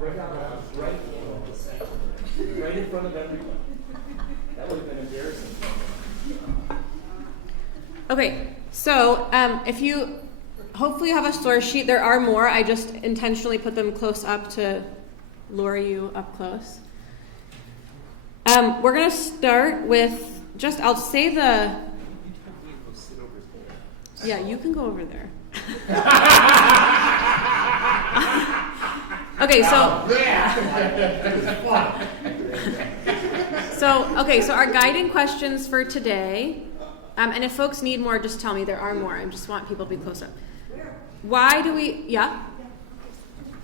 Right in front of everyone. That would have been embarrassing. Okay, so hopefully you have a source sheet. There are more. I just intentionally put them close up to lure you up close. We're going to start with I'll say the... Yeah, you can go over there. Okay, so our guiding questions for today, and if folks need more, just tell me. There are more. I just want people to be close up. Why do we... Yeah?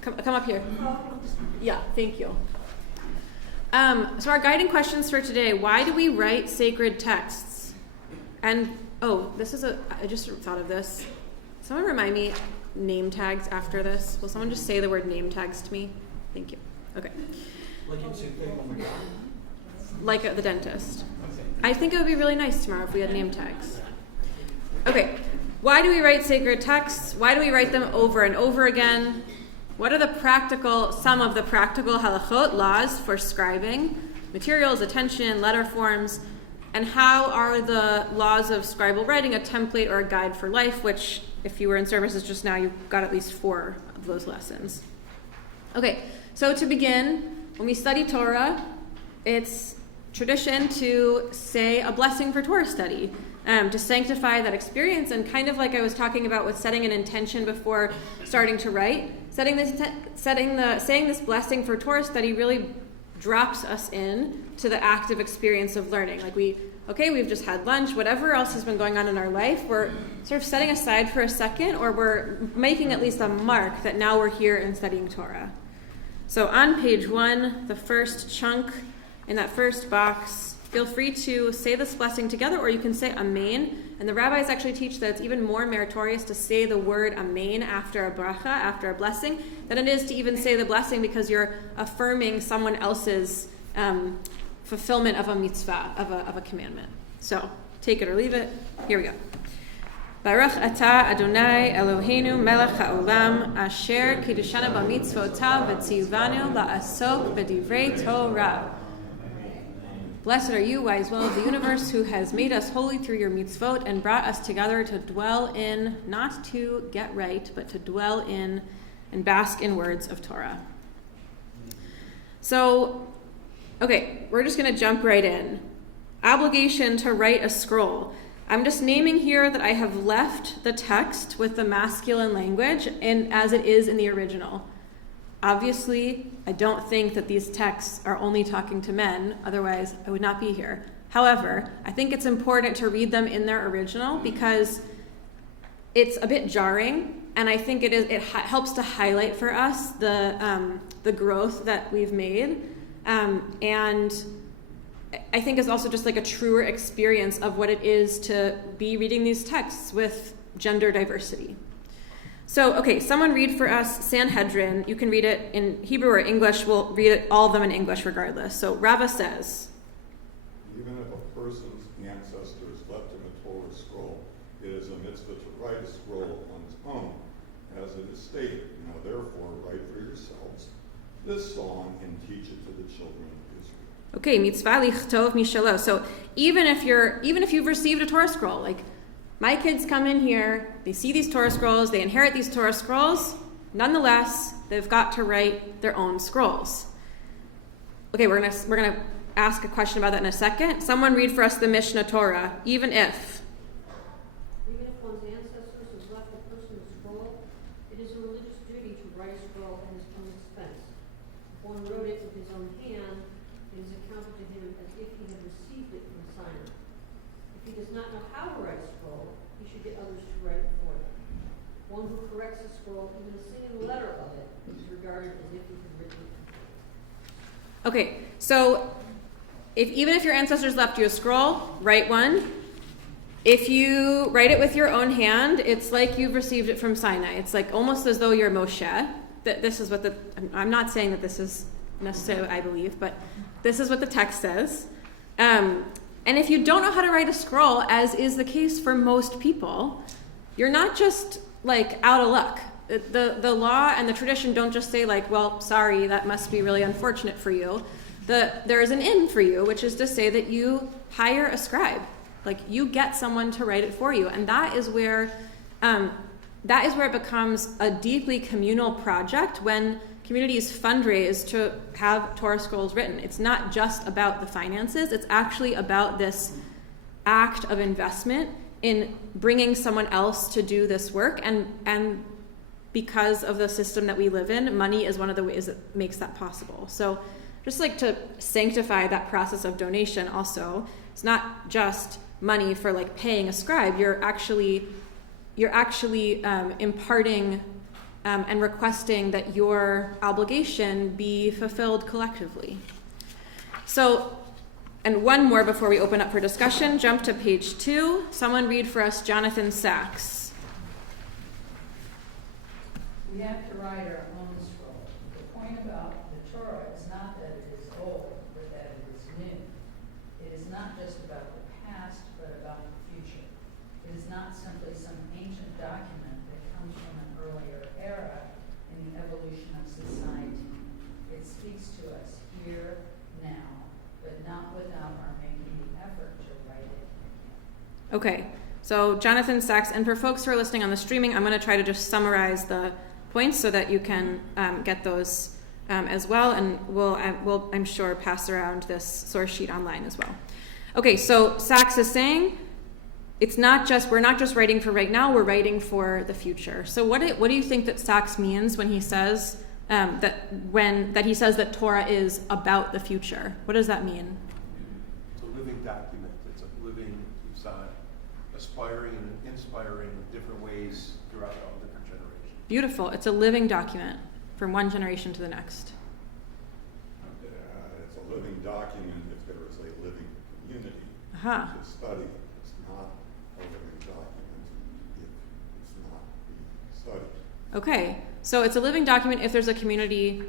Come up here. Yeah, thank you. So our guiding questions for today, why do we write sacred texts? And, I just thought of this. Someone remind me name tags after this. Will someone just say the word name tags to me? Thank you. Okay. Like in Super, oh my God. Like at the dentist. I think it would be really nice tomorrow if we had name tags. Okay. Why do we write sacred texts? Why do we write them over and over again? What are some of the practical halachot, laws for scribing, materials, attention, letter forms, and how are the laws of scribal writing a template or a guide for life, which, if you were in services just now, you got at least 4 of those lessons. Okay, so to begin, when we study Torah, it's tradition to say a blessing for Torah study, to sanctify that experience, and kind of like I was talking about with setting an intention before starting to write, saying this blessing for Torah study really drops us in to the active experience of learning. Like we've just had lunch, whatever else has been going on in our life, we're sort of setting aside for a second, or we're making at least a mark that now we're here and studying Torah. So on page 1, the first chunk, in that first box, feel free to say this blessing together, or you can say Amen. And the rabbis actually teach that it's even more meritorious to say the word Amen after a bracha, after a blessing, than it is to even say the blessing, because you're affirming someone else's fulfillment of a mitzvah, of a commandment. So take it or leave it. Here we go. Baruch atah Adonai Eloheinu melech haolam asher kiddushanu b'mitzvotav v'tziyuvanu la'asok b'divrei Torah. Blessed are you, wise one of the universe, who has made us holy through your mitzvot and brought us together to dwell in, not to get right, but to dwell in and bask in words of Torah. So, okay, we're just going to jump right in. Obligation to write a scroll. I'm just naming here that I have left the text with the masculine language as it is in the original. Obviously, I don't think that these texts are only talking to men, otherwise I would not be here. However, I think it's important to read them in their original because it's a bit jarring, and I think it helps to highlight for us the growth that we've made, and I think is also just like a truer experience of what it is to be reading these texts with gender diversity. So, okay, someone read for us Sanhedrin. You can read it in Hebrew or English. We'll read it, all of them in English regardless. So, Rava says, even if a person's ancestors left him a Torah scroll, it is a mitzvah to write a scroll on his own, as it is stated. Now, therefore, write for yourselves this song and teach it to the children of Israel. Okay, mitzvah lichtov mishalo. So, even if you've received a Torah scroll, like my kids come in here, they see these Torah scrolls, they inherit these Torah scrolls, nonetheless, they've got to write their own scrolls. Okay, we're gonna ask a question about that in a second. Someone read for us the Mishnah Torah, even if one's ancestors has left a person a scroll, it is a religious duty to write a scroll at his own expense. If one wrote it with his own hand, it is accounted to him as if he had received it from Sinai. If he does not know how to write a scroll, he should get others to write it for him. One who corrects a scroll, even a single letter of it, is regarded as if he had written it. Okay, so even if your ancestors left you a scroll, write one. If you write it with your own hand, it's like you've received it from Sinai. It's like almost as though you're Moshe. This is what I'm not saying that this is necessarily I believe, but this is what the text says. And if you don't know how to write a scroll, as is the case for most people, you're not just like out of luck. The law and the tradition don't just say like, well, sorry, that must be really unfortunate for you. There is an in for you, which is to say that you hire a scribe. Like, you get someone to write it for you. And that is where it becomes a deeply communal project when communities fundraise to have Torah scrolls written. It's not just about the finances. It's actually about this act of investment in bringing someone else to do this work. And because of the system that we live in, money is one of the ways that makes that possible. So just like to sanctify that process of donation also, it's not just money for like paying a scribe. You're actually imparting and requesting that your obligation be fulfilled collectively. So, and one more before we open up for discussion. Jump to page 2. Someone read for us Jonathan Sachs. We have to write our own scroll. The point about the Torah is not that it is old, but that it is new. It is not just about the past, but about the future. It is not simply some ancient document that comes from an earlier era in the evolution of society. It speaks to us here, now, but not without our making the effort to write it again. Okay, so Jonathan Sachs, and for folks who are listening on the streaming, I'm going to try to just summarize the points so that you can get those as well, and we'll I'm sure pass around this source sheet online as well. Okay, so Sachs is saying we're not just writing for right now, we're writing for the future. So what do you think that Sachs means when he says that he says that Torah is about the future? What does that mean? It's a living document. It's aspiring and inspiring in different ways throughout all different generations. Beautiful. It's a living document from one generation to the next. It's a living document if there is a living community Aha. to study. It's not a living document if it's not being studied. Okay, so it's a living document if there's a community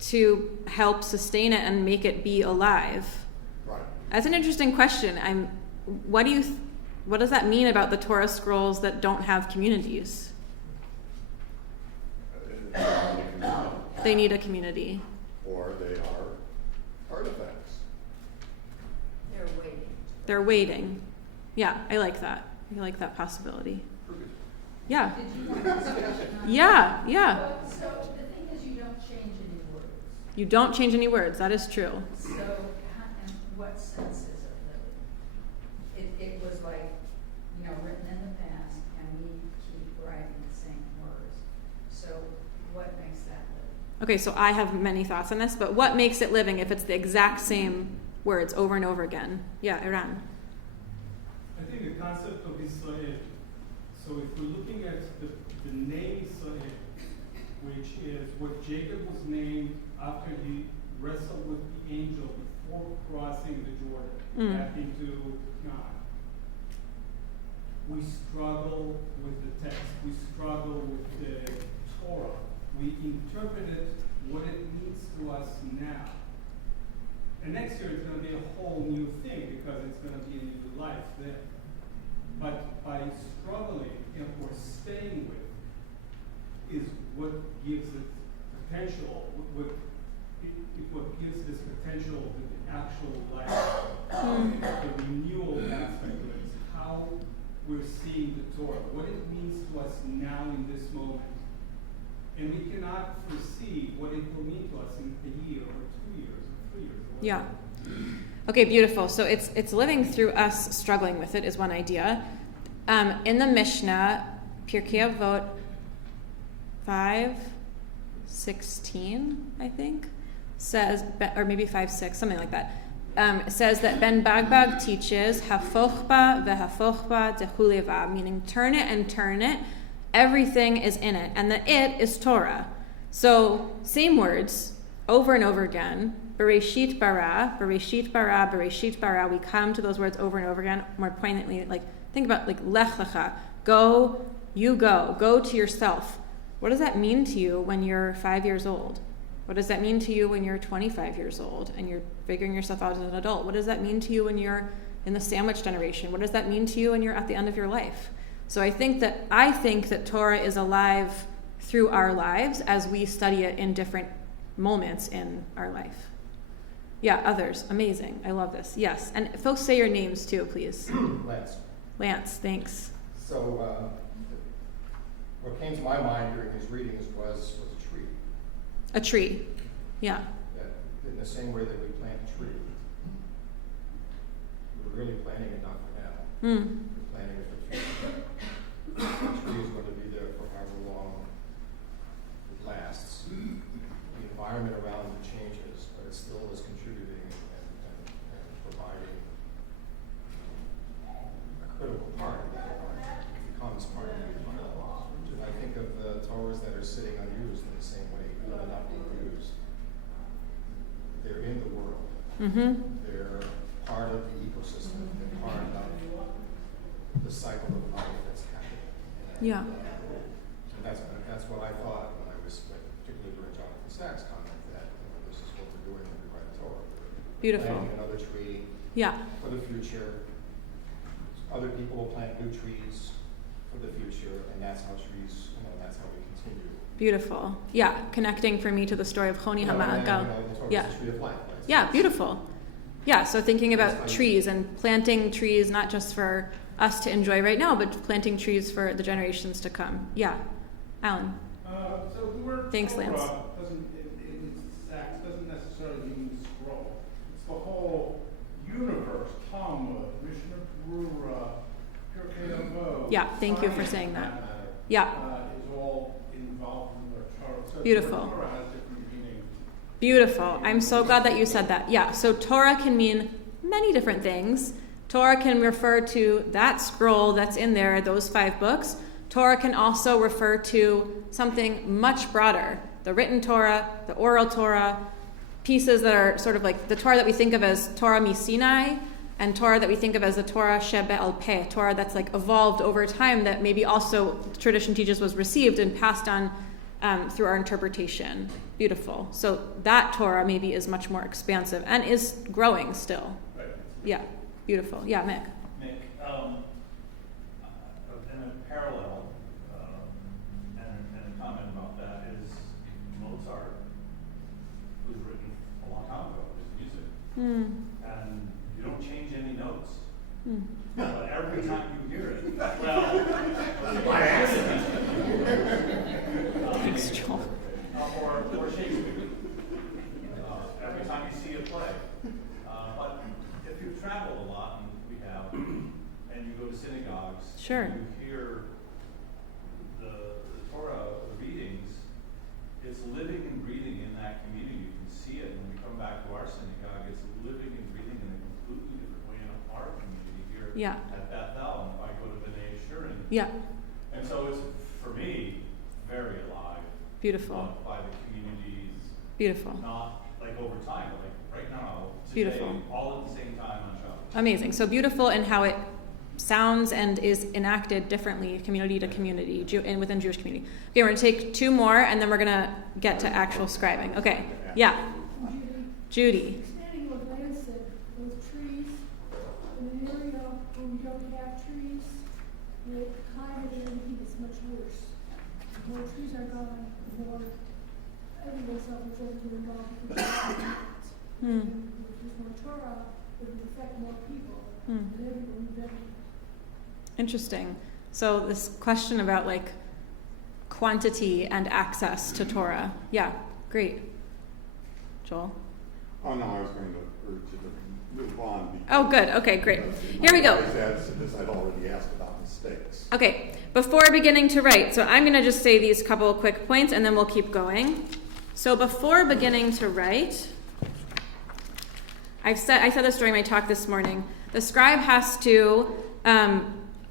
to help sustain it and make it be alive. Right. That's an interesting question. What does that mean about the Torah scrolls that don't have communities? They need a community. Or they are artifacts. They're waiting. They're waiting. Yeah, I like that. I like that possibility. Yeah. Did you want discussion on Yeah. Well, so the thing is, you don't change any words. You don't change any words. That is true. So, in what sense is it living? It was like, written in the past, and we keep writing the same words. So, what makes that living? Okay, so I have many thoughts on this, but what makes it living if it's the exact same words over and over again? Yeah, Iran. I think the concept of Israel, so if we're looking at the name Israel, which is what Jacob was named after he wrestled with the angel before crossing the Jordan back into God. We struggle with the text. We struggle with the Torah. We interpret it what it means to us now. And next year it's going to be a whole new thing because it's going to be a new life then. But by struggling or staying with is what gives it potential, what gives this potential to the actual life, the renewal aspect of it, how we're seeing the Torah, what it means to us now in this moment. And we cannot foresee what it will mean to us in a year or 2 years or 3 years. Or Yeah. Okay, beautiful. So it's living through us struggling with it is one idea. In the Mishnah, Pirkei Avot 5:16, I think, says, or maybe 5:6, something like that. Says that Ben Bagbag teaches hafochba vehafochba dechuleva, meaning turn it and turn it. Everything is in it, and the it is Torah. So same words over and over again. Bereshit bara, Bereshit bara, Bereshit bara. We come to those words over and over again. More poignantly, like think about like lech lecha, go, you go to yourself. What does that mean to you when you're 5 years old? What does that mean to you when you're 25 years old and you're figuring yourself out as an adult? What does that mean to you when you're in the sandwich generation? What does that mean to you when you're at the end of your life? So I think that Torah is alive through our lives as we study it in different moments in our life. Yeah, others. Amazing. I love this. Yes. And folks, say your names too, please. Lance. Lance, thanks. So, what came to my mind during his readings was a tree. A tree. Yeah. That in the same way that we plant a tree, we're really planting it not for now. We're planting it for the future. The tree is going to be there for however long it lasts. The environment around it changes, but it still is contributing and providing a critical part of that environment. It becomes part of the environment. And I think of the Torahs that are sitting unused in the same way, even though they're not being used. They're in the world. They're part of the ecosystem. They're part of the cycle of life that's happening. Yeah. And that's what I thought when I was, particularly during Jonathan Stack's comment, that this is what we're doing when we write Torah. We're Beautiful. planting another tree Yeah. for the future. Other people will plant new trees for the future, and that's how trees, that's how we continue. Beautiful. Yeah. Connecting for me to the story of Choni Hama'agal. The Torah Yeah. is the tree of life. Right? Yeah, beautiful. Yeah, so thinking about trees and planting trees not just for us to enjoy right now, but planting trees for the generations to come. Yeah. Alan. So the word Thanks, Torah Lance. doesn't necessarily mean scroll. It's the whole universe, Talmud, Mishnah Berurah, Pirkei Avot. Yeah, thank you for science, saying for that. matter, Yeah. is all involved in the Torah. So Beautiful. The word Torah has different meanings. Beautiful. I'm so glad that you said that. Yeah, so Torah can mean many different things. Torah can refer to that scroll that's in there, those 5 books. Torah can also refer to something much broader. The written Torah, the oral Torah, pieces that are sort of like the Torah that we think of as Torah Misinai, and Torah that we think of as the Torah Shebe'al Peh, Torah that's like evolved over time that maybe also tradition teaches was received and passed on through our interpretation. Beautiful. So that Torah maybe is much more expansive and is growing still. Right. Yeah. Beautiful. Yeah, Mick. Nick, in a parallel, and a comment about that is Mozart, who's written a long time ago, his music, and you don't change any notes. But every time you hear it, well, Thanks, Joel. or Shakespeare, every time you see a play. But if you travel a lot, and we have, and you go to synagogues, Sure. and you hear the Torah readings, it's living and breathing in that community. You can see it. When we come back to our synagogue, it's living and breathing in a completely different way in our community here Yeah. at Bethel. And if I go to B'nai Shurin, Yeah. and so it's, for me, very alive. Beautiful. By the communities, Beautiful. not like over time, but like right now, today, Beautiful. all at the same time on Shabbos. Amazing. So beautiful in how it sounds and is enacted differently, community to community, and within Jewish community. Okay, we're going to take 2 more, and then we're going to get to actual scribing. Okay. Yeah. Judy. Expanding what Lance said, those trees, in an area where we don't have trees, the climate and everything is much worse. The more trees are gone, the more everyone suffers, everyone involved. If there's more Torah, it would affect more people, and everyone would benefit. Interesting. So this question about like quantity and access to Torah. Yeah, great. Joel? Oh, no, I was going to urge you to move on. Oh, good. Okay, great. Here we go. As I'd already asked about mistakes. Okay, before beginning to write, so I'm going to just say these couple of quick points and then we'll keep going. So before beginning to write, I said this during my talk this morning. The scribe has to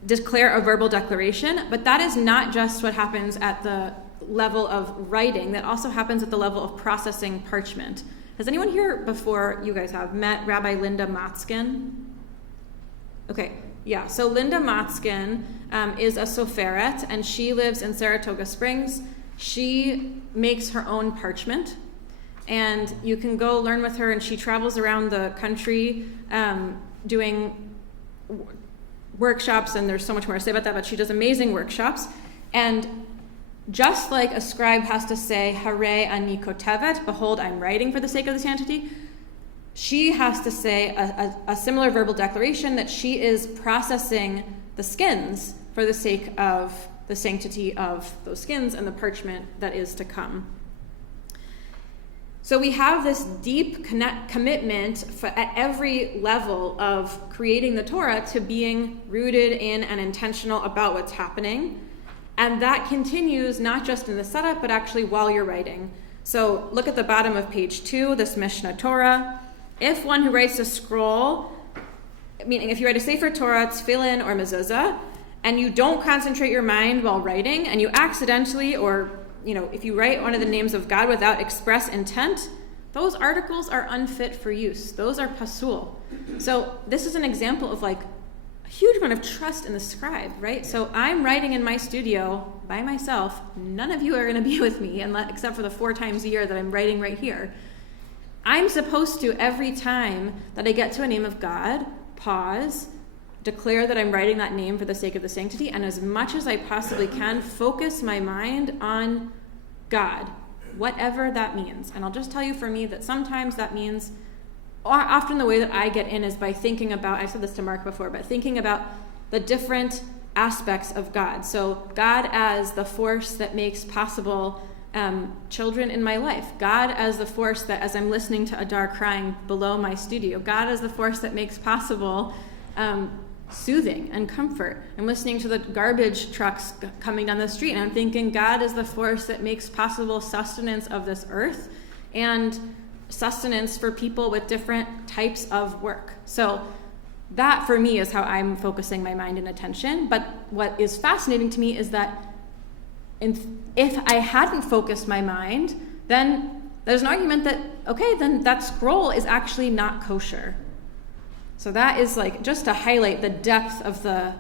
declare a verbal declaration, but that is not just what happens at the level of writing. That also happens at the level of processing parchment. Has anyone here before, you guys have, met Rabbi Linda Motzkin? Okay, yeah, so Linda Motzkin is a Soferet, and she lives in Saratoga Springs. She makes her own parchment, and you can go learn with her, and she travels around the country doing workshops, and there's so much more to say about that, but she does amazing workshops. And just like a scribe has to say, Hare ani kotevet, behold, I'm writing for the sake of the sanctity, she has to say a similar verbal declaration that she is processing the skins for the sake of the sanctity of those skins and the parchment that is to come. So we have this deep commitment at every level of creating the Torah to being rooted in and intentional about what's happening. And that continues not just in the setup, but actually while you're writing. So look at the bottom of page 2, this Mishnah Torah. If one who writes a scroll, meaning if you write a Sefer Torah, tefillin, or mezuzah, and you don't concentrate your mind while writing, and you accidentally, or if you write one of the names of God without express intent, those articles are unfit for use. Those are pasul. So this is an example of like a huge amount of trust in the scribe, right? So I'm writing in my studio by myself. None of you are going to be with me, except for the 4 times a year that I'm writing right here. I'm supposed to, every time that I get to a name of God, pause, declare that I'm writing that name for the sake of the sanctity, and as much as I possibly can, focus my mind on God, whatever that means. And I'll just tell you for me that sometimes that means, often the way that I get in is by thinking about, I said this to Mark before, but thinking about the different aspects of God. So God as the force that makes possible children in my life. God as the force that, as I'm listening to Adar crying below my studio, God as the force that makes possible soothing and comfort. I'm listening to the garbage trucks coming down the street, and I'm thinking God is the force that makes possible sustenance of this earth and sustenance for people with different types of work. So that, for me, is how I'm focusing my mind and attention. But what is fascinating to me is that if I hadn't focused my mind, then there's an argument that, okay, then that scroll is actually not kosher. So that is like just to highlight the depth of the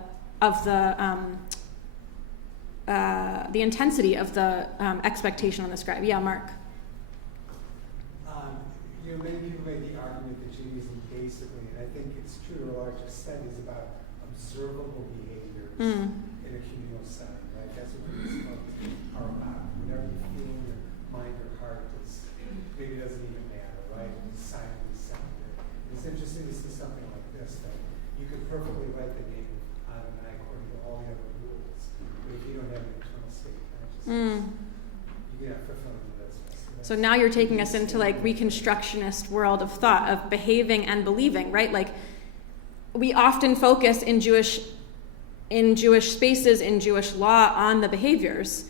intensity of the expectation on the scribe. Yeah, Mark. Many people make the argument that Judaism basically, and I think it's true to a large extent, is about observable behaviors in a communal setting, right? That's what these are about. Whatever you feel in your mind or heart, maybe it doesn't even matter, right? It's silently sounded. It's interesting to see something like this, that you could perfectly write the name on an eye according to all the other rules, but if you don't have an internal state of consciousness, you get fulfilling this. So now you're taking us into like Reconstructionist world of thought, of behaving and believing, right? Like we often focus in Jewish spaces, in Jewish law, on the behaviors.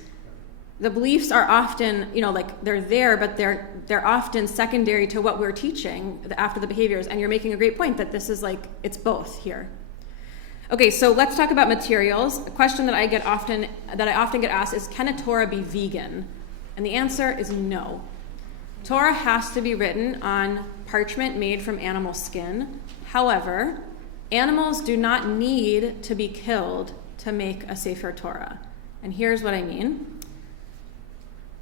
The beliefs are often, like they're there, but they're often secondary to what we're teaching after the behaviors. And you're making a great point that this is like, it's both here. Okay, so let's talk about materials. A question that I often get asked is, can a Torah be vegan? And the answer is no. Torah has to be written on parchment made from animal skin. However, animals do not need to be killed to make a Sefer Torah. And here's what I mean.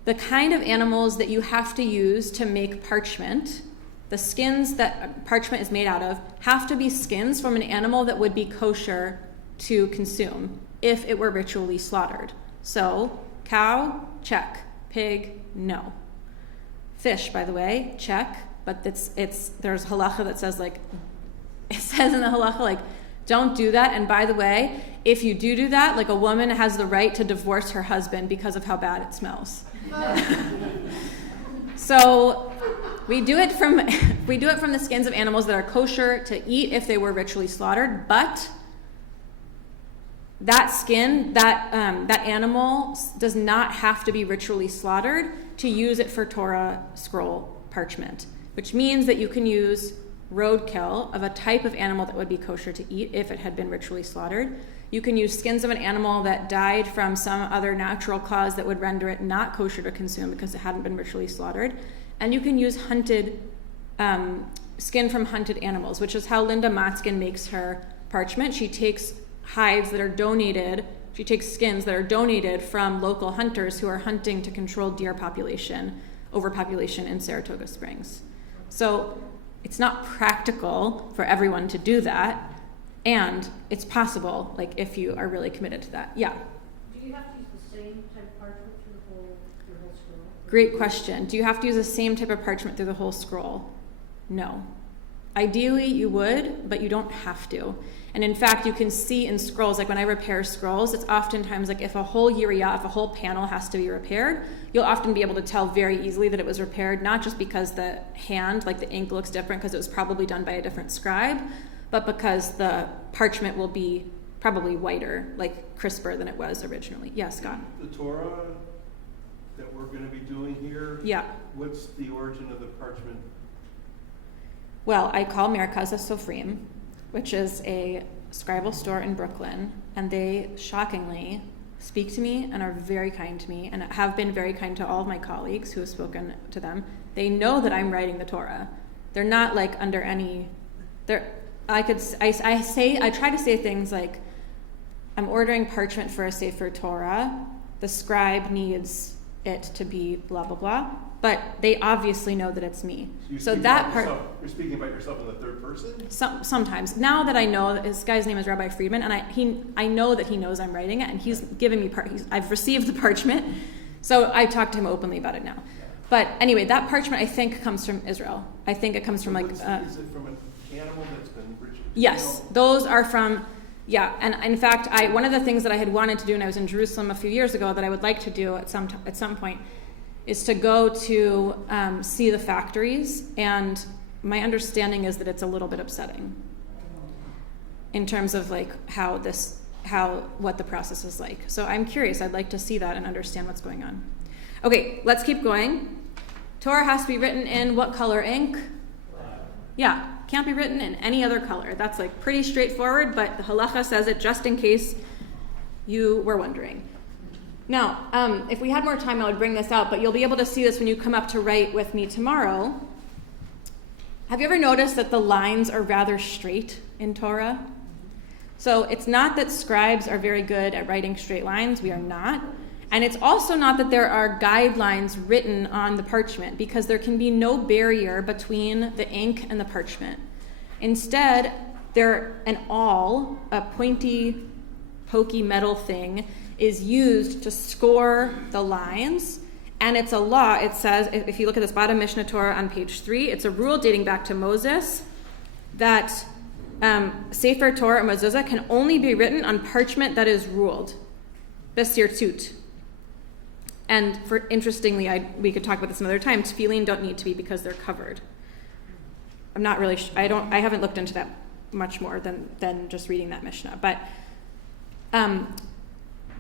The kind of animals that you have to use to make parchment, the skins that parchment is made out of, have to be skins from an animal that would be kosher to consume if it were ritually slaughtered. So, cow, check. Pig, no. Fish, by the way, check, but there's halacha that says it says in the halacha, don't do that. And by the way, if you do that, a woman has the right to divorce her husband because of how bad it smells. So we do it from the skins of animals that are kosher to eat if they were ritually slaughtered, but that skin, that animal does not have to be ritually slaughtered to use it for Torah scroll parchment, which means that you can use roadkill of a type of animal that would be kosher to eat if it had been ritually slaughtered. You can use skins of an animal that died from some other natural cause that would render it not kosher to consume because it hadn't been ritually slaughtered. And you can use skin from hunted animals, which is how Linda Motzkin makes her parchment. She takes hides that are donated, she takes skins that are donated from local hunters who are hunting to control deer overpopulation in Saratoga Springs. So it's not practical for everyone to do that, and it's possible, if you are really committed to that. Yeah? Do you have to use the same type of parchment for Great question. Do you have to use the same type of parchment through the whole scroll? No. Ideally, you would, but you don't have to. And in fact, you can see in scrolls, like when I repair scrolls, it's oftentimes like if a whole uriah, if a whole panel has to be repaired, you'll often be able to tell very easily that it was repaired, not just because the hand, like the ink looks different because it was probably done by a different scribe, but because the parchment will be probably whiter, like crisper than it was originally. Yeah, Scott? The Torah that we're going to be doing here, Yeah. what's the origin of the parchment? Well, I call Merkaz Sofrim, which is a scribal store in Brooklyn, and they shockingly speak to me and are very kind to me and have been very kind to all of my colleagues who have spoken to them. They know that I'm writing the Torah. They're not like under any, I try to say things like, I'm ordering parchment for a Sefer Torah. The scribe needs it to be blah, blah, blah. But they obviously know that it's me. So that part... You're speaking about yourself in the third person? Sometimes. Now that I know, this guy's name is Rabbi Friedman, and I know that he knows I'm writing it, and he's giving me I've received the parchment, so I talk to him openly about it now. But anyway, that parchment I think comes from Israel. I think it comes from like... is it from an animal that's been ritually? Yes, those are from... Yeah, and in fact, one of the things that I had wanted to do when I was in Jerusalem a few years ago that I would like to do at some point is to go to see the factories, and my understanding is that it's a little bit upsetting in terms of like what the process is like. So I'm curious. I'd like to see that and understand what's going on. Okay, let's keep going. Torah has to be written in what color ink? Yeah, can't be written in any other color. That's like pretty straightforward, but the halacha says it just in case you were wondering. Now, if we had more time, I would bring this out, but you'll be able to see this when you come up to write with me tomorrow. Have you ever noticed that the lines are rather straight in Torah? So it's not that scribes are very good at writing straight lines. We are not. And it's also not that there are guidelines written on the parchment, because there can be no barrier between the ink and the parchment. Instead, an awl, a pointy, pokey metal thing, is used to score the lines, and it's a law. It says, if you look at this bottom Mishnah Torah on page 3, it's a rule dating back to Moses that Sefer Torah or mezuzah can only be written on parchment that is ruled, besirtut. And interestingly, we could talk about this another time. Tefillin don't need to be because they're covered. I'm not really. I haven't looked into that much more than just reading that Mishnah, but.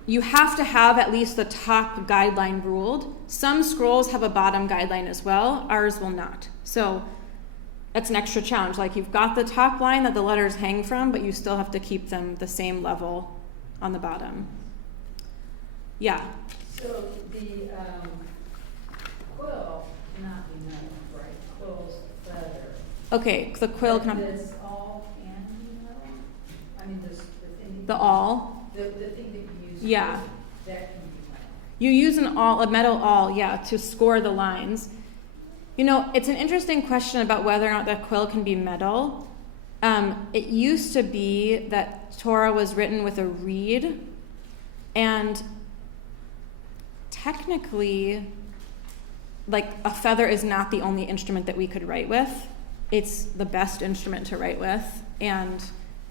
You have to have at least the top guideline ruled. Some scrolls have a bottom guideline as well. Ours will not. So that's an extra challenge. Like you've got the top line that the letters hang from, but you still have to keep them the same level on the bottom. Yeah? So the quill cannot be metal, right? Quill's feather. Okay, the quill can... This all can be metal? I mean, the thing... The awl? The thing that you use... Yeah. That can be metal. You use a metal awl, yeah, to score the lines. You know, it's an interesting question about whether or not the quill can be metal. It used to be that Torah was written with a reed, and technically, like, a feather is not the only instrument that we could write with. It's the best instrument to write with, and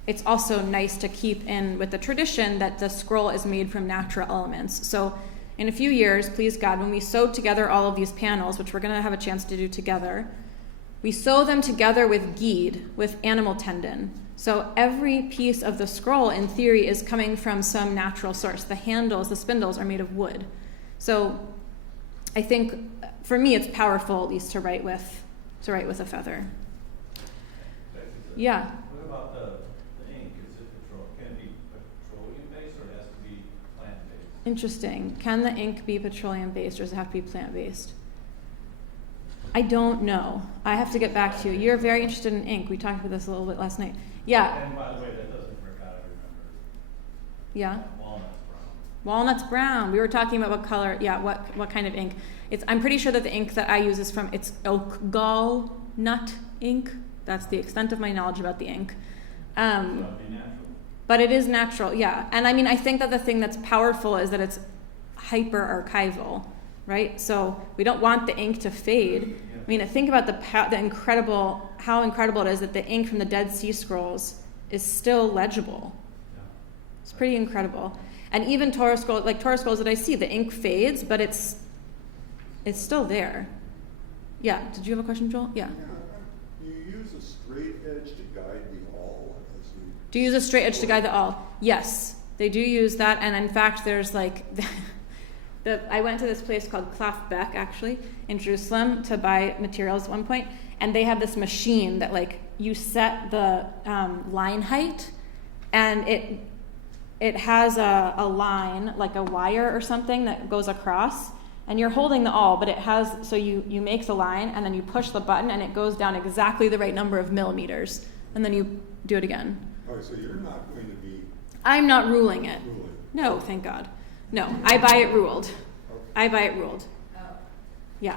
it's also nice to keep in with the tradition that the scroll is made from natural elements. So in a few years, please God, when we sew together all of these panels, which we're going to have a chance to do together, we sew them together with geed, with animal tendon. So every piece of the scroll, in theory, is coming from some natural source. The handles, the spindles are made of wood. So I think, for me, it's powerful at least to write with a feather. Yeah. What about the ink? Can it be petroleum-based, or it has to be plant-based? Interesting. Can the ink be petroleum-based, or does it have to be plant-based? I don't know. I have to get back to you. You're very interested in ink. We talked about this a little bit last night. Yeah. And by the way, that doesn't work out, I remember. Yeah. Walnut's brown. Walnut's brown. We were talking about what color, what kind of ink. I'm pretty sure that the ink that I use is it's oak gall nut ink. That's the extent of my knowledge about the ink. But it is natural, yeah. And I mean, I think that the thing that's powerful is that it's hyper-archival. right? So we don't want the ink to fade. I mean, think about how incredible it is that the ink from the Dead Sea Scrolls is still legible. It's pretty incredible. And even Torah scrolls that I see, the ink fades, but it's still there. Yeah. Did you have a question, Joel? Yeah. Do you use a straight edge to guide the awl? Do you use a straight edge to guide the awl? Yes, they do use that. And in fact, there's like, I went to this place called Klaf Beck, actually, in Jerusalem to buy materials at one point. And they have this machine that like you set the line height, and it has a line, like a wire or something that goes across, and you're holding the awl, but it has, so you make the line, and then you push the button, and it goes down exactly the right number of millimeters, and then you do it again. All right, so you're not going to be... I'm not ruling it. Ruling. No, thank God. No, I buy it ruled. I buy it ruled. Yeah.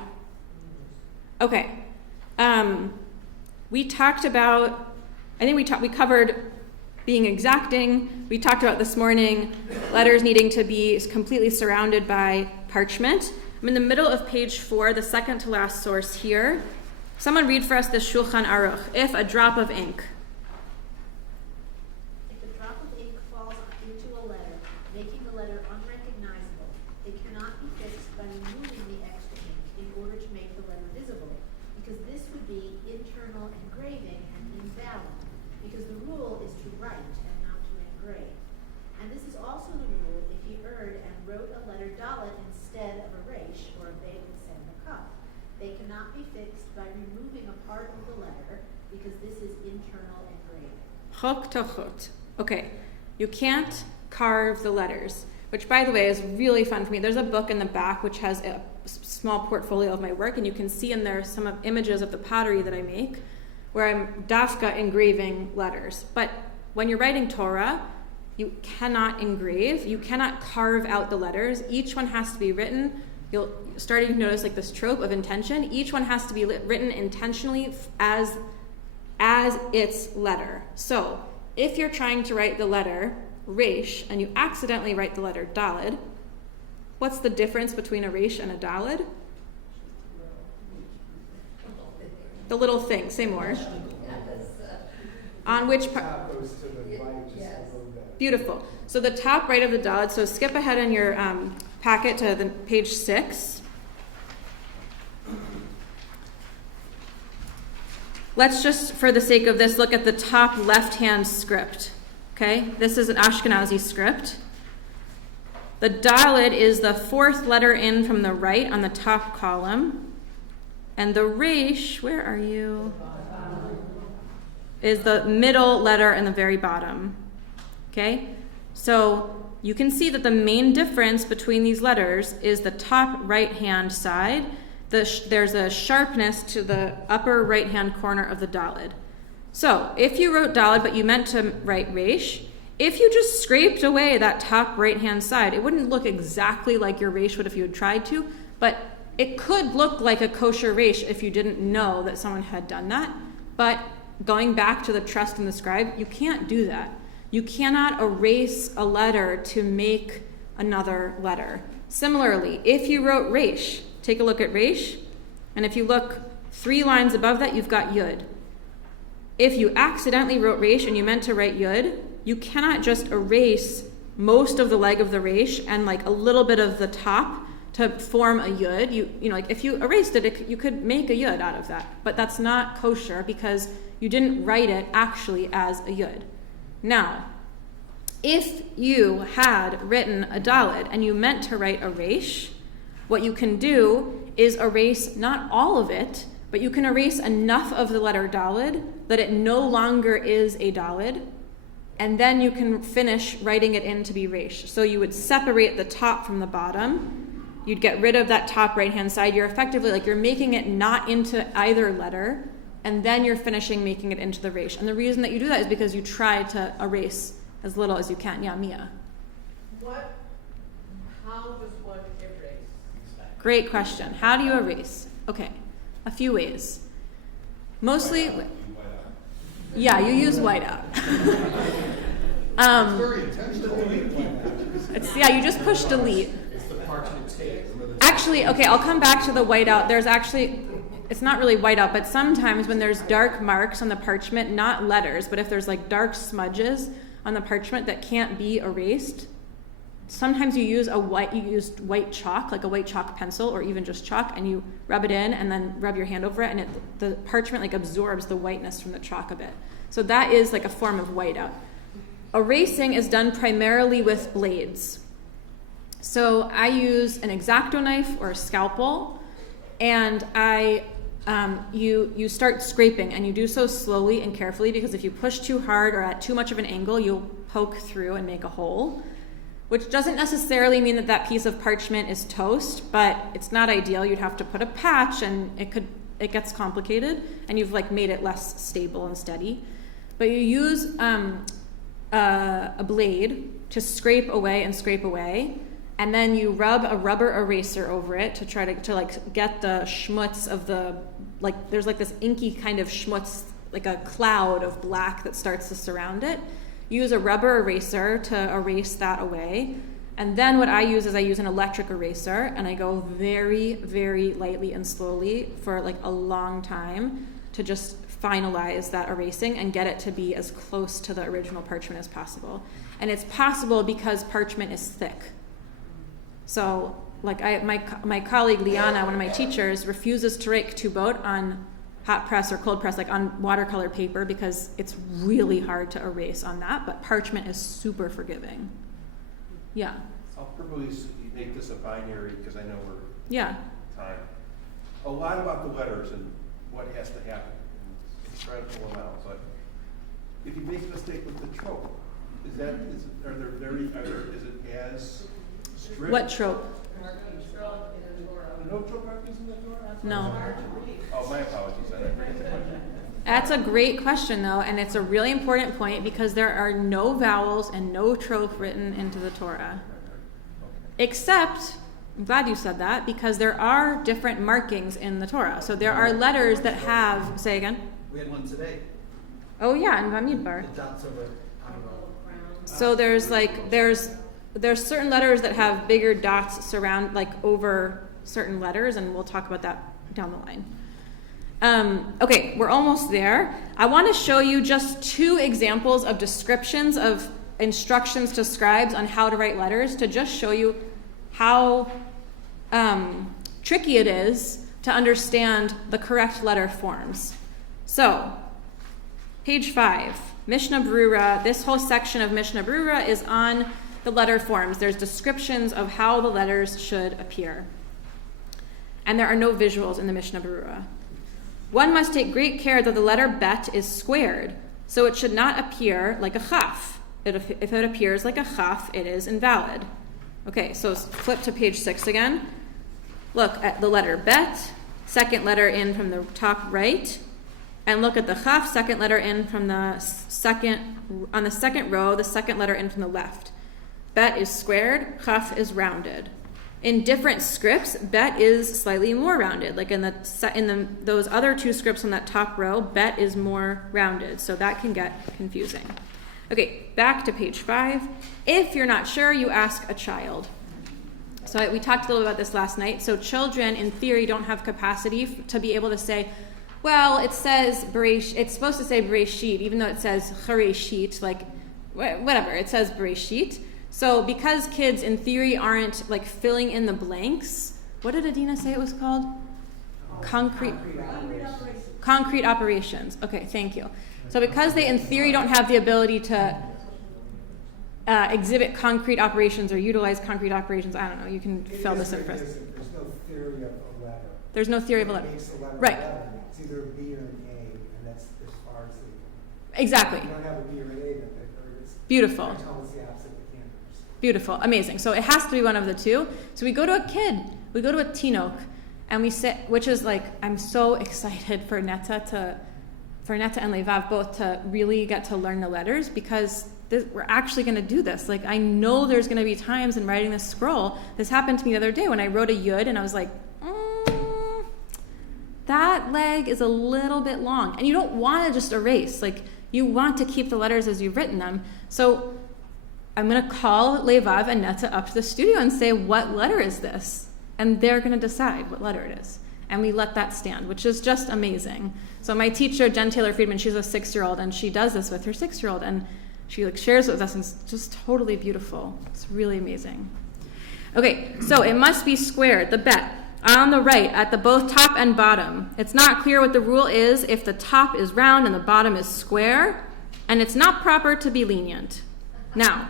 Okay. We talked about, I think we covered being exacting. We talked about this morning letters needing to be completely surrounded by parchment. I'm in the middle of page 4, the second to last source here. Someone read for us the Shulchan Aruch. If a drop of ink. If a drop of ink falls into a letter, making the letter unrecognizable, it cannot be fixed by removing the extra ink in order to make the letter visible, because this would be internal engraving and invalid, because the rule is to write and not to engrave. And this is also the rule if he erred and wrote a letter dalet instead of a resh or a bet instead of a kaf. They cannot be fixed by removing a part of the letter, because this is internal engraving. Chok tochot. Okay, you can't carve the letters, which, by the way, is really fun for me. There's a book in the back which has a small portfolio of my work, and you can see in there some of images of the pottery that I make, where I'm dafka engraving letters. But when you're writing Torah, you cannot engrave, you cannot carve out the letters. Each one has to be written. You'll starting to notice like this trope of intention. Each one has to be written intentionally as its letter. So if you're trying to write the letter resh and you accidentally write the letter daled, what's the difference between a resh and a daled? The little thing. Say more. On which part? Goes to the right just a little bit. Beautiful. So the top right of the daled. So skip ahead in your packet to the page 6. Let's just, for the sake of this, look at the top left-hand script. Okay, this is an Ashkenazi script. The daled is the fourth letter in from the right on the top column, and the resh, where are you? Is the middle letter in the very bottom. Okay, so you can see that the main difference between these letters is the top right-hand side. There's a sharpness to the upper right-hand corner of the daled. So if you wrote daled but you meant to write resh, if you just scraped away that top right-hand side, it wouldn't look exactly like your resh would if you had tried to, but it could look like a kosher resh if you didn't know that someone had done that. But going back to the trust in the scribe, you can't do that. You cannot erase a letter to make another letter. Similarly, if you wrote resh, take a look at resh, and if you look 3 lines above that, you've got yud. If you accidentally wrote resh and you meant to write yud, you cannot just erase most of the leg of the resh and like a little bit of the top to form a yud. You know, like if you erased it, you could make a yud out of that, but that's not kosher because you didn't write it actually as a yud. Now, if you had written a daled and you meant to write a resh, what you can do is erase not all of it, but you can erase enough of the letter daled that it no longer is a daled, and then you can finish writing it in to be resh. So you would separate the top from the bottom. You'd get rid of that top right-hand side. You're effectively like you're making it not into either letter, and then you're finishing making it into the resh. And the reason that you do that is because you try to erase as little as you can. Yeah, Mia. How does one erase? Great question. How do you erase? Okay, a few ways. Mostly, yeah, you use whiteout. Very intentional. You just push delete. It's the parchment tape. Remember Actually, okay, I'll come back to the whiteout. There's actually, it's not really whiteout, but sometimes when there's dark marks on the parchment, not letters, but if there's like dark smudges on the parchment that can't be erased, sometimes you use white chalk, like a white chalk pencil, or even just chalk, and you rub it in and then rub your hand over it, and the parchment like absorbs the whiteness from the chalk a bit. So that is like a form of whiteout. Erasing is done primarily with blades. So I use an X-Acto knife or a scalpel, and you start scraping, and you do so slowly and carefully, because if you push too hard or at too much of an angle, you'll poke through and make a hole, which doesn't necessarily mean that piece of parchment is toast, but it's not ideal. You'd have to put a patch, and it gets complicated, and you've like made it less stable and steady. But you use a blade to scrape away, and then you rub a rubber eraser over it to try to like get the schmutz of the, like there's like this inky kind of schmutz, like a cloud of black that starts to surround it. Use a rubber eraser to erase that away. And then what I use is I use an electric eraser, and I go very, very lightly and slowly for like a long time to just finalize that erasing and get it to be as close to the original parchment as possible. And it's possible because parchment is thick. So like my colleague Liana, one of my teachers, refuses to rake tubot on hot press or cold press, like on watercolor paper, because it's really hard to erase on that, but parchment is super forgiving. Yeah. I'll probably make this a binary because I know we're time. A lot about the letters and what has to happen. And try to pull them out. But if you make a mistake with the trope, is it as strict? What trope? No trope markings in the Torah? No. Oh, my apologies. I didn't forget the question. That's a great question, though, and it's a really important point because there are no vowels and no trope written into the Torah. Except, I'm glad you said that, because there are different markings in the Torah. So there are letters that have, say again? We had one today. Oh yeah, in Bamidbar. The dots over So there's certain letters that have bigger dots surround, like over certain letters, and we'll talk about that down the line. Okay, we're almost there. I want to show you just 2 examples of descriptions of instructions to scribes on how to write letters, to just show you how tricky it is to understand the correct letter forms. So, page 5, Mishnah Berurah. This whole section of Mishnah Berurah is on the letter forms. There's descriptions of how the letters should appear. And there are no visuals in the Mishnah Berurah. One must take great care that the letter bet is squared, so it should not appear like a chaf. If it appears like a chaf, it is invalid. Okay, so flip to page 6 again. Look at the letter bet, second letter in from the top right, and look at the chaf, second letter in from the on the second row, the second letter in from the left. Bet is squared, chaf is rounded. In different scripts, bet is slightly more rounded. Like in those other 2 scripts on that top row, bet is more rounded, so that can get confusing. Okay, back to page 5. If you're not sure, you ask a child. So we talked a little about this last night. So children, in theory, don't have capacity to be able to say, well, it says it's supposed to say Bereshit, even though it says Hareshit, like whatever, it says Bereshit. So because kids, in theory, aren't like filling in the blanks, what did Adina say it was called? Concrete operations. Okay, thank you. So because they, in theory, don't have the ability to exhibit concrete operations or utilize concrete operations, I don't know, you can fill this in for us. There's no theory of a letter. There's no theory of a letter. Makes a letter Right. a letter. It's either a B or an A, and that's as far as they go. Exactly. If you don't have a B or an A, then it's Beautiful. It's almost the opposite of the candors. Beautiful. Amazing. So it has to be one of the 2. So we go to a kid. We go to a tinok, and we sit, which is like, I'm so excited for Netta and Levav both to really get to learn the letters, because we're actually going to do this. Like, I know there's going to be times in writing this scroll. This happened to me the other day when I wrote a yud, and I was like, that leg is a little bit long. And you don't want to just erase. Like, you want to keep the letters as you've written them. So I'm going to call Levav and Netta up to the studio and say, what letter is this? and they're going to decide what letter it is. And we let that stand, which is just amazing. So my teacher, Jen Taylor Friedman, she's a 6-year-old, and she does this with her 6-year-old, and she shares it with us, and it's just totally beautiful. It's really amazing. Okay, so it must be squared, the bet, on the right at the both top and bottom. It's not clear what the rule is if the top is round and the bottom is square, and it's not proper to be lenient. Now,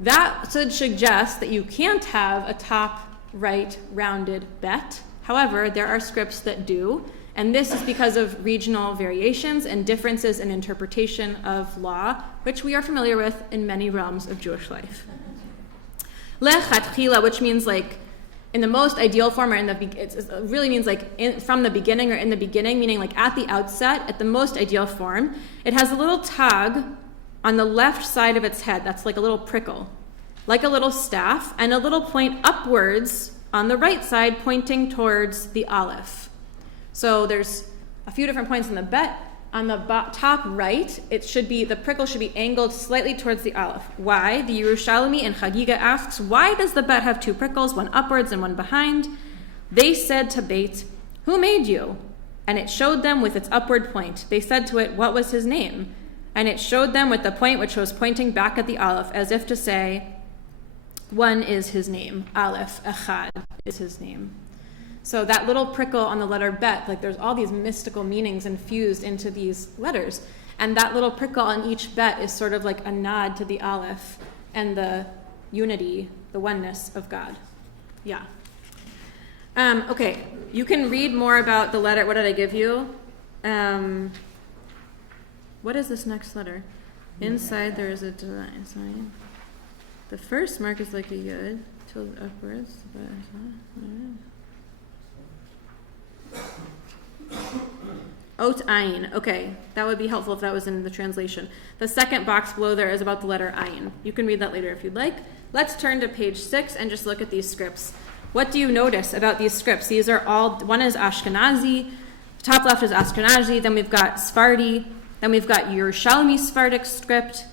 that should suggest that you can't have a top right rounded bet. However, there are scripts that do, and this is because of regional variations and differences in interpretation of law, which we are familiar with in many realms of Jewish life. Lechatchila, which means like in the most ideal form, or it really means like from the beginning or in the beginning, meaning like at the outset, at the most ideal form. It has a little tag on the left side of its head, that's like a little prickle, like a little staff, and a little point upwards on the right side pointing towards the aleph. So there's a few different points in the bet. On the top right, the prickle should be angled slightly towards the aleph. Why? The Yerushalmi in Chagiga asks, why does the bet have two prickles, one upwards and one behind? They said to Beit, who made you? And it showed them with its upward point. They said to it, what was his name? And it showed them with the point which was pointing back at the aleph, as if to say, one is his name. Aleph, Echad is his name. So that little prickle on the letter bet, like there's all these mystical meanings infused into these letters. And that little prickle on each bet is sort of like a nod to the aleph and the unity, the oneness of God. Yeah. Okay, you can read more about the letter. What did I give you? What is this next letter? Inside there is a divine sign. The first mark is like a yud, tilde upwards. Ot ayin. Okay, that would be helpful if that was in the translation. The second box below there is about the letter ayin. You can read that later if you'd like. Let's turn to page 6 and just look at these scripts. What do you notice about these scripts? These are all, one is Ashkenazi, the top left is Ashkenazi, then we've got Sephardi, then we've got Yerushalmi Sephardic script,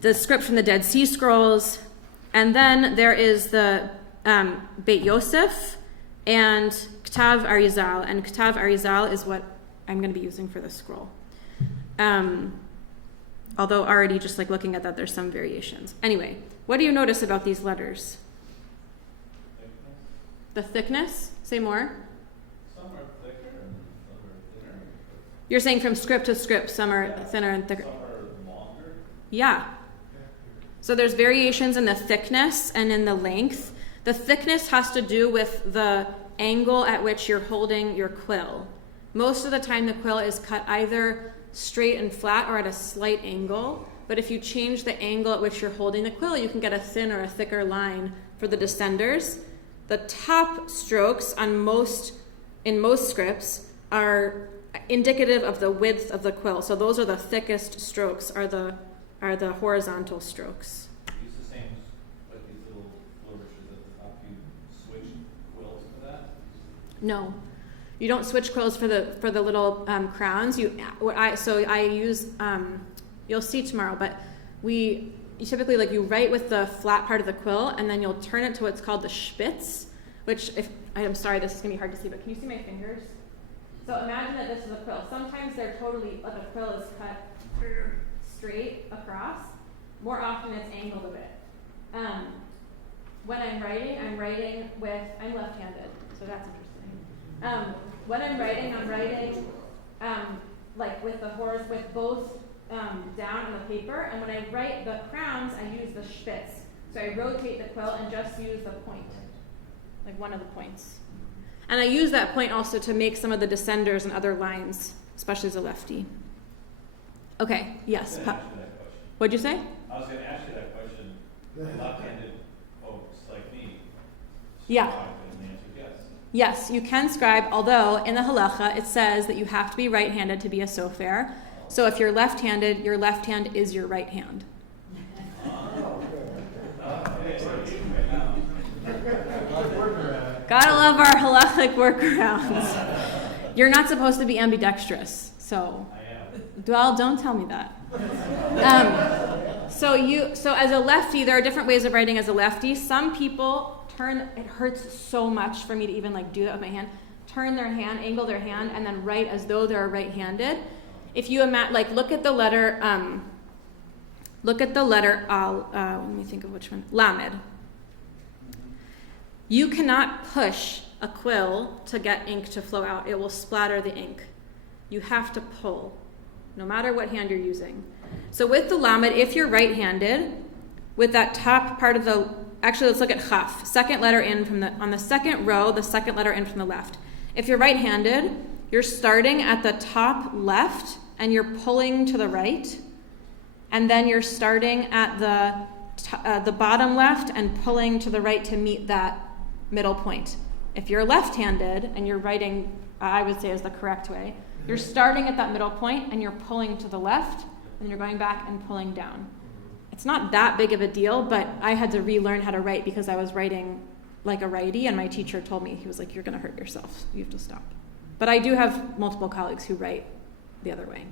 the script from the Dead Sea Scrolls, and then there is the Beit Yosef and Ktav Arizal, and Ktav Arizal is what I'm going to be using for this scroll. Although already just like looking at that, there's some variations. Anyway, what do you notice about these letters? The thickness? Say more. Some are thicker and some are thinner. You're saying from script to script, some are thinner and thicker. Some are longer. Yeah. So there's variations in the thickness and in the length. The thickness has to do with the angle at which you're holding your quill. Most of the time the quill is cut either straight and flat or at a slight angle. But if you change the angle at which you're holding the quill, you can get a thin or a thicker line for the descenders. The top strokes in most scripts are indicative of the width of the quill. So those are the thickest strokes, are the horizontal strokes. Use the same, like these little flourishes at the top. You switch quills for that? No, you don't switch quills for the little crowns. I use you'll see tomorrow, but you typically you write with the flat part of the quill, and then you'll turn it to what's called the spitz, which I'm sorry, this is gonna be hard to see, but can you see my fingers? So imagine that this is a quill. Sometimes they're totally, like a quill is cut straight across. More often it's angled a bit. When I'm writing I'm left-handed, so that's interesting. When I'm writing with both down on the paper, and when I write the crowns, I use the spitz. So I rotate the quill and just use the point, like one of the points. And I use that point also to make some of the descenders and other lines, especially as a lefty. Okay, yes. What'd you say? I was going to ask you that question. Left-handed folks like me. Yeah. And the answer is yes. Yes, you can scribe, although in the halacha it says that you have to be right-handed to be a sofer. So if you're left-handed, your left hand is your right hand. Gotta love our halachic workarounds. You're not supposed to be ambidextrous, so. Well, don't tell me that. So as a lefty, there are different ways of writing as a lefty. Some people it hurts so much for me to even like do that with my hand. Turn their hand, angle their hand, and then write as though they're right-handed. If you look at the letter, let me think of which one, Lamed. You cannot push a quill to get ink to flow out. It will splatter the ink. You have to pull, no matter what hand you're using. So with the Lamed, if you're right-handed, with that top part of actually let's look at Chaf, second letter in on the second row, the second letter in from the left. If you're right-handed, you're starting at the top left and you're pulling to the right, and then you're starting at the bottom left and pulling to the right to meet that middle point. If you're left-handed and you're writing, I would say is the correct way, you're starting at that middle point and you're pulling to the left and you're going back and pulling down. It's not that big of a deal, but I had to relearn how to write because I was writing like a righty, and my teacher told me, he was like, you're going to hurt yourself. You have to stop. But I do have multiple colleagues who write the other way.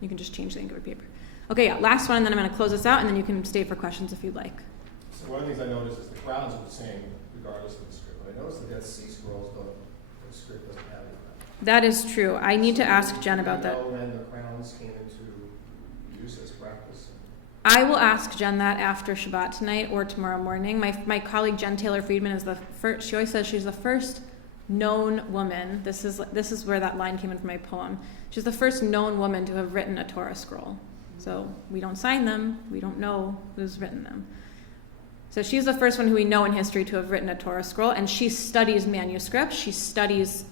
You can just change the ink of paper. Okay, yeah, last one, and then I'm going to close this out, and then you can stay for questions if you'd like. So one of the things I noticed is the crowns are the same regardless of the script. I noticed the Dead Sea Scrolls, the script doesn't have any of that. That is true. I need to ask Jen about that. Do you know when the crowns came into use as practice? I will ask Jen that after Shabbat tonight or tomorrow morning. My colleague Jen Taylor Friedman is the first. She always says she's the first known woman. This is where that line came in from my poem. She's the first known woman to have written a Torah scroll. So we don't sign them. We don't know who's written them. So she's the first one who we know in history to have written a Torah scroll, and she studies manuscripts. She studies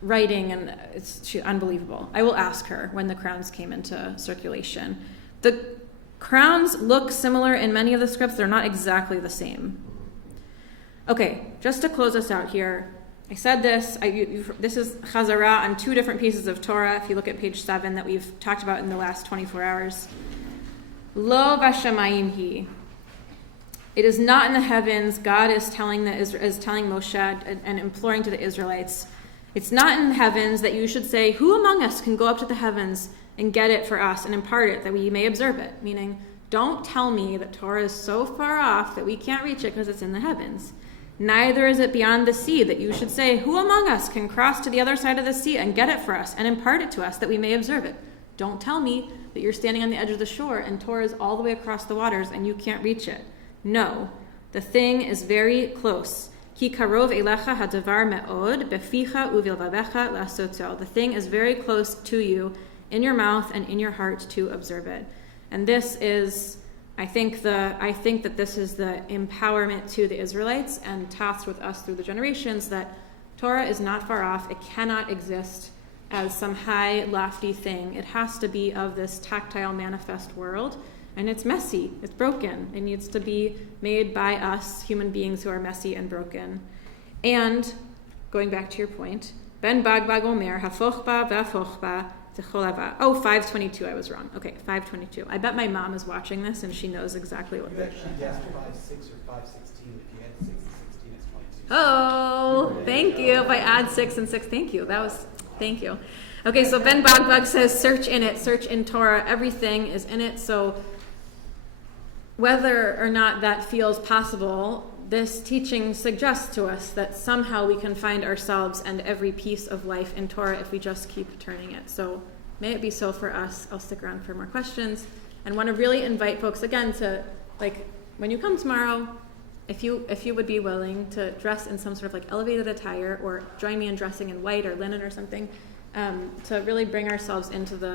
writing, and she's unbelievable. I will ask her when the crowns came into circulation. The crowns look similar in many of the scripts. They're not exactly the same. Okay, just to close us out here, I said this. This is Chazarah on 2 different pieces of Torah. If you look at page 7 that we've talked about in the last 24 hours. Lo v'shamayim hi. It is not in the heavens. God is telling Moshe and imploring to the Israelites. It's not in the heavens that you should say, who among us can go up to the heavens and get it for us and impart it that we may observe it? Meaning, don't tell me that Torah is so far off that we can't reach it because it's in the heavens. Neither is it beyond the sea that you should say, who among us can cross to the other side of the sea and get it for us and impart it to us that we may observe it? Don't tell me that you're standing on the edge of the shore and Torah is all the way across the waters and you can't reach it. No, the thing is very close. Ki karov elecha hadavar me'od beficha uvilvavecha lasotzo. The thing is very close to you, in your mouth and in your heart, to observe it. And this is, I think that this is the empowerment to the Israelites and tasked with us through the generations, that Torah is not far off. It cannot exist as some high, lofty thing. It has to be of this tactile, manifest world. And it's messy. It's broken. It needs to be made by us, human beings who are messy and broken. And, going back to your point, Ben Bagbag Omer, Hafochba Vafochba, Techolava. Oh, 522, I was wrong. Okay, 522. I bet my mom is watching this and she knows exactly what You actually guessed 5.6 or 5.16. If you add 6 and 16, it's 22. Oh, thank you. If I add 6 and 6, thank you. Thank you. Okay, so Ben Bagbag says, search in it, search in Torah. Everything is in it. So whether or not that feels possible, this teaching suggests to us that somehow we can find ourselves and every piece of life in Torah if we just keep turning it. So may it be so for us. I'll stick around for more questions and want to really invite folks again to, when you come tomorrow, if you would be willing to dress in some sort of elevated attire or join me in dressing in white or linen or something, to really bring ourselves into the